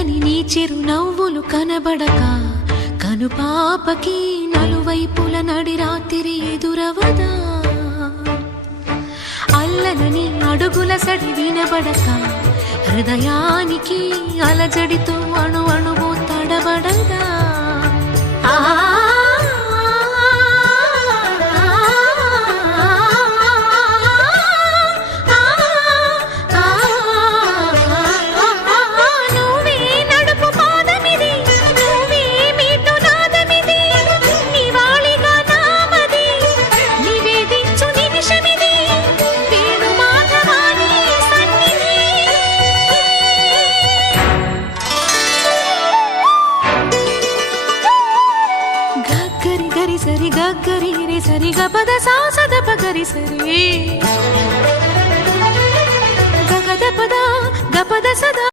చల్లని నీ చిరునవ్వులు కనబడక కనుపాపకి నలువైపుల నడి రాత్రి ఎదురవదా అల్లలని అడుగుల సడి వినబడక హృదయానికి అలజడితో అణు అణువు తడబడదా సరి గగ్గరి రే సరి గపద సాసద పగరి సరి గగద పద గపద సదా